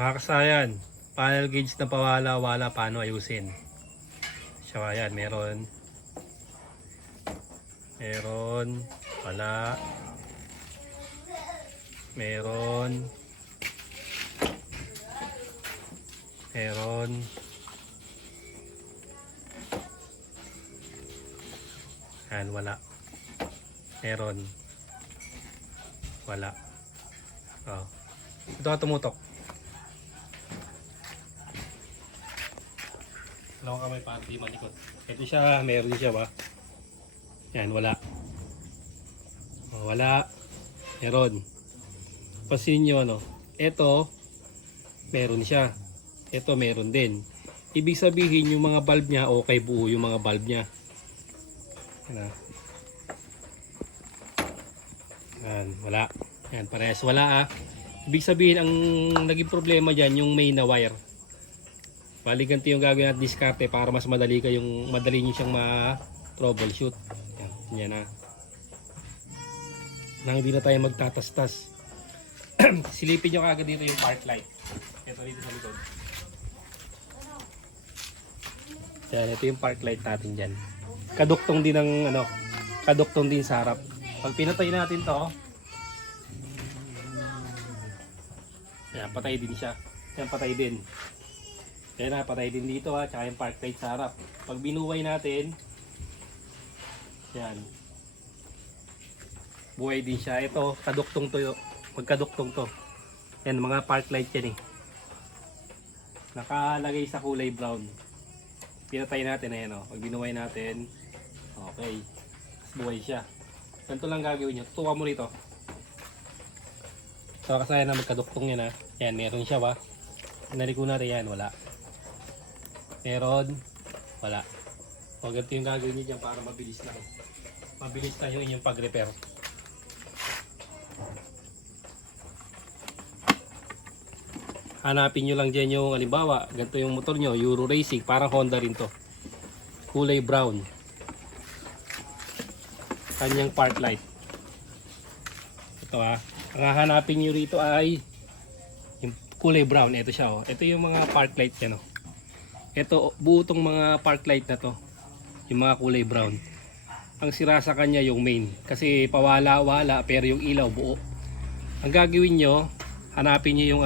Nakakasayan. Panel gauge na pawala-wala, paano ayusin? So ayan, meron. Wala. Meron. Ayan, wala. Meron. Wala. Oh. Ito ka tumutok. Alam ka may panty malikot. Ito siya, meron siya ba? Yan, wala. Oh, wala. Meron. Pasin nyo ano. Ito, meron siya. Ito, meron din. Ibig sabihin, yung mga bulb niya, okay buo yung mga bulb niya. Yan, wala. Yan, parehas wala ah. Ibig sabihin, ang naging problema dyan, yung main na wire. Bali ganito yung gagawin natin diskarte para mas madali nyo siyang ma-troubleshoot. Yan na. Nang hindi na tayo magtatastas. Silipin nyo kagad dito yung park light. Ito dito sa likod. Yan, ito yung park light natin dyan. Kaduktong din ng kaduktong din sa harap. Pag pinatay natin to, yan, patay din siya. Yan, patay din. Yan na, patay din dito ha, tsaka yung park light sa harap. Pag binuway natin, yan, buhay din siya. Ito, kaduktong to, magkaduktong to. Yan, mga park light yan eh. Nakalagay sa kulay brown. Pinatay natin, ayan o. Pag binuway natin, okay, buhay siya. Ganito lang gagawin nyo, tutuwa mo rito. So, kasaya na magkaduktong yan ha. Yan, meron siya ba? Naliko natin yan, wala. Meron, wala. O ganito yung gagawin nyo dyan para mabilis lang. Mabilis lang yung inyong pag-repair. Hanapin nyo lang dyan yung halimbawa, ganito yung motor nyo, Euro Racing, parang Honda rin to. Kulay brown. Kanyang park light. Ito ha. Ang hahanapin nyo rito ay yung kulay brown. Ito siya oh. Ito yung mga park light yan oh. Ito, buo tong mga park light na to. Yung mga kulay brown. Ang sira sa kanya yung main. Kasi pawala-wala pero yung ilaw buo. Ang gagawin nyo, hanapin nyo yung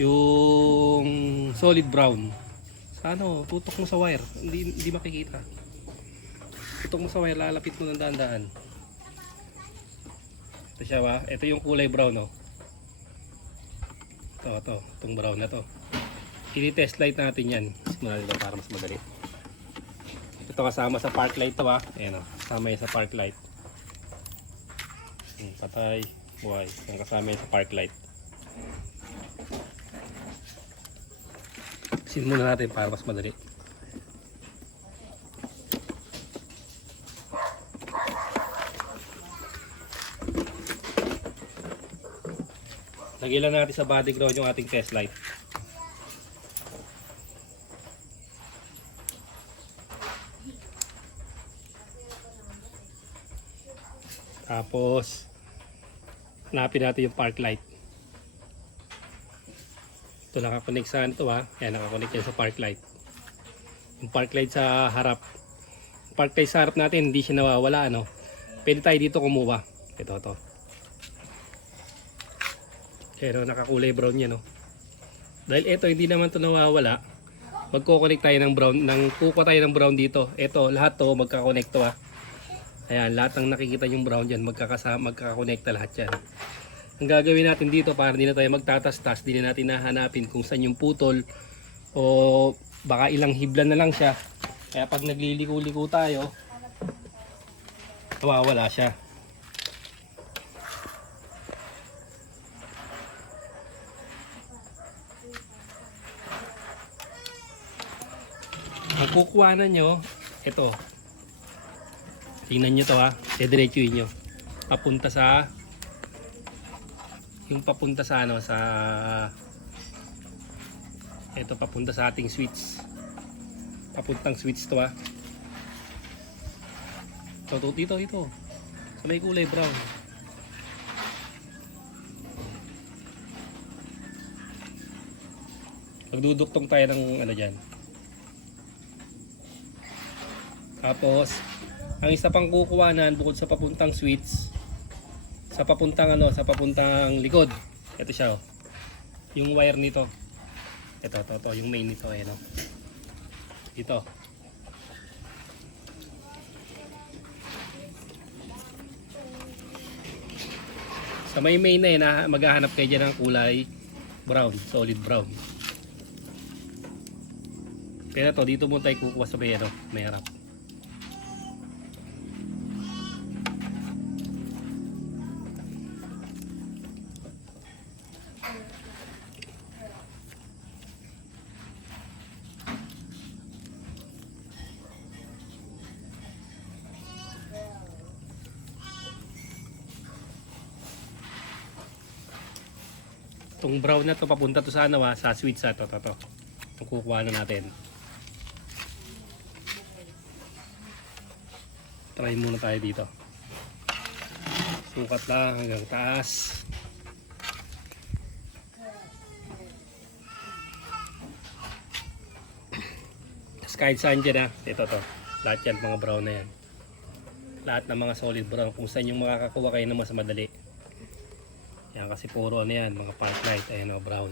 yung solid brown. Sa tutok mo sa wire. Hindi makikita. Tutok mo sa wire, lalapit mo ng dahan-dahan. Ito siya ba? Ito yung kulay brown oh. Ito. Itong brown na to. I-test light natin yan. Simulan nila para mas madali. Ito kasama sa park light to ha. Ayan o. Kasama yan sa park light. Patay. Buhay. Yung kasama yan sa park light. Simulan natin para mas madali. Lagyan lang natin sa body ground yung ating test light. Tapos hanapin natin yung park light. Ito nakakonect sa ito ha. Ayan, nakakonect yan sa park light. Yung park light sa harap. Yung park light sa harap natin hindi siya nawawala ano. Pwede tayo dito kumuha. Ito. Pero nakakulay brown yan no. Dahil ito hindi naman to nawawala. Magko-connect tayo ng brown, kukuha tayo ng brown dito. Ito lahat to magka-connect to ha. Ayan, lahat ng nakikita yung brown dyan, magkaka-connecta lahat yan. Ang gagawin natin dito para hindi na tayo magtatastas, hindi na natin nahanapin kung saan yung putol o baka ilang hibla na lang siya. Kaya pag nagliliko-liko tayo, nawawala siya. Ang kukuhanan nyo, ito. Tingnan nyo to ha, diretsuhin nyo. Papunta sa ito papunta sa ating switch. Papuntang switch to ha. So dito. Sa may kulay brown. Magduduktong tayo ng ano dyan. Tapos, ang isa pang kukuhanan bukod sa papuntang switch, sa papuntang sa papuntang likod. Ito siya oh. Yung wire nito. Ito, yung main nito ayan oh. Ito. Sa may main na yan, maghahanap kayo dyan ng kulay brown, solid brown. Kaya to, dito mo tayo kukuha sa may harap. Itong brown na to papunta to sa sa switch sa to. Itong kukuha na natin. Try muna tayo dito. Sukat lang hanggang taas. Tapos kahit saan dyan ito to. Lahat yan mga brown na yan. Lahat ng mga solid brown. Kung saan yung makakakuha kayo na mas madali. Yan kasi puro ano yan, mga park light, ayan o, brown.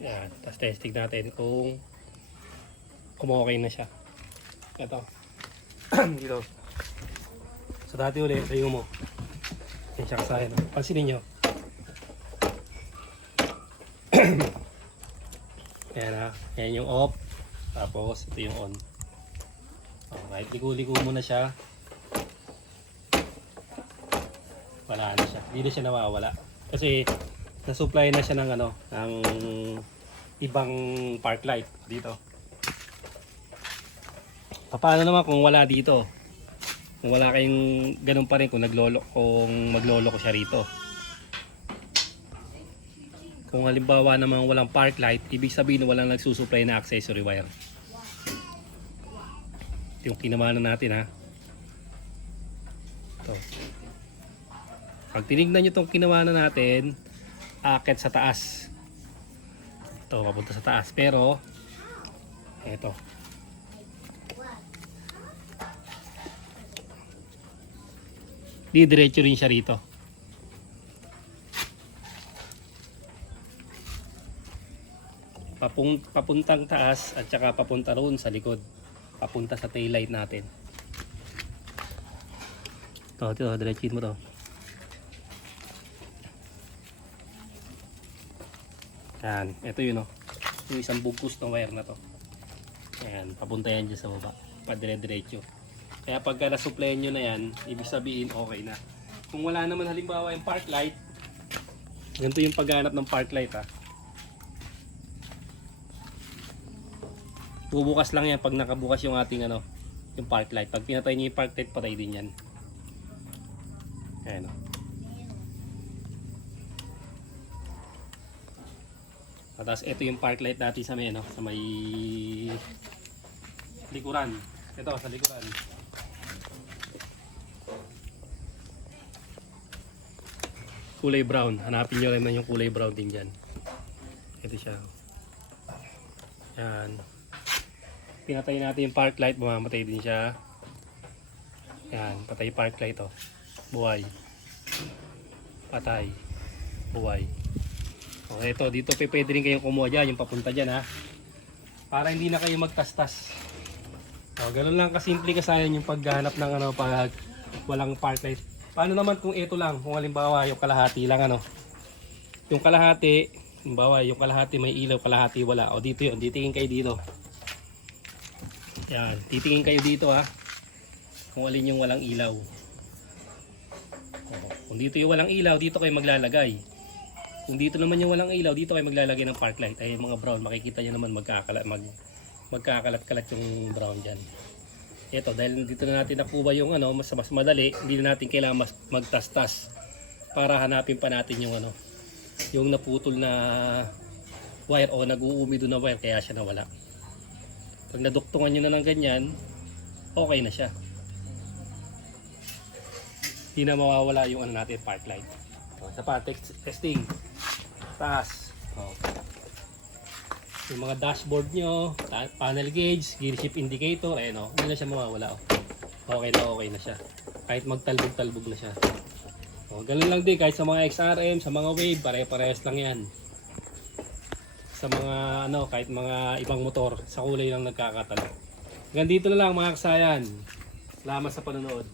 Yan, tapos testing natin kung okay na siya. Ito. Dito. So dati ulit, tayo mo. Yan siya kasaya na. Pansinin nyo. Yan ha. Yan yung off. Tapos ito yung on. Kahit ligo-ligo mo na siya. Wala na siya. Hindi na siya nawawala. Kasi na-supply na siya ng ng ibang park light dito. Paano naman kung wala dito? Kung wala kayong ganun pa rin kung maglolo ko siya rito. Kung halimbawa naman walang park light, ibig sabihin walang nagsusupply na accessory wire. Ito yung kinamanan natin ha. Ito. Pag tinignan nyo itong kinamanan natin, akit sa taas. Ito, papunta sa taas. Pero, ito. Didiretso rin siya rito. Papuntang taas at saka papunta roon sa likod. Papunta sa tail light natin. Ito, diretsuin mo to. Yan, ito yun yung isang bugkus ng wire na to. Yan, papunta yan dyan sa baba, padire-diretso. Kaya pagka na-supplyan nyo na yan, ibig sabihin okay na. Kung wala naman halimbawa yung park light, ganito yung paghanap ng park light ha. Bubukas lang yan pag nakabukas yung ating yung park light. Pag pinatay nyo yung park light, patay din yan. Ayan Tapos ito yung park light natin sa may likuran. Ito sa likuran. Kulay brown. Hanapin nyo rin yung kulay brown din dyan. Ito siya. Yan. Pinatay natin yung park light, mamamatay din siya. Yan, patay park light Buhay. Patay. Buhay. Okay, dito pwede rin kayong kumuha dyan, yung papunta dyan ha. Para hindi na kayo magtastas. Ganun lang kasimple kasayan yung paghanap ng pag walang park light. Paano naman kung ito lang, kung halimbawa yung kalahati lang Yung kalahati, halimbawa yung kalahati may ilaw, kalahati wala. O dito yun, titingin kayo dito. Yan, titingin kayo dito ha. Kung alin yung walang ilaw. Kung dito yung walang ilaw, dito kayo maglalagay. Kung dito naman yung walang ilaw, dito kayo maglalagay ng park light. Ay mga brown, makikita nyo naman magkakalat-kalat yung brown dyan. Ito, dahil dito na natin nakuha yung ano, mas madali, hindi na natin kailangan magtastas para hanapin pa natin yung ano, yung naputol na wire o nag-uumi doon na wire kaya siya nawala. Pag naduktungan nyo na ng ganyan, okay na siya. Hindi na mawawala yung ano natin, park light. O, sa pa, testing. Taas. O. Yung mga dashboard nyo, panel gauge, gear shift indicator, ayan o, hindi na siya mawawala o. Okay na siya. Kahit magtalbog-talbog na siya. O, ganun lang din, kahit sa mga XRM, sa mga Wave, pare-parehas lang yan. Sa mga ano, kahit mga ibang motor, sa kulay lang nagkakatalo. Hanggang dito na lang mga kasayan. Salamat sa panonood.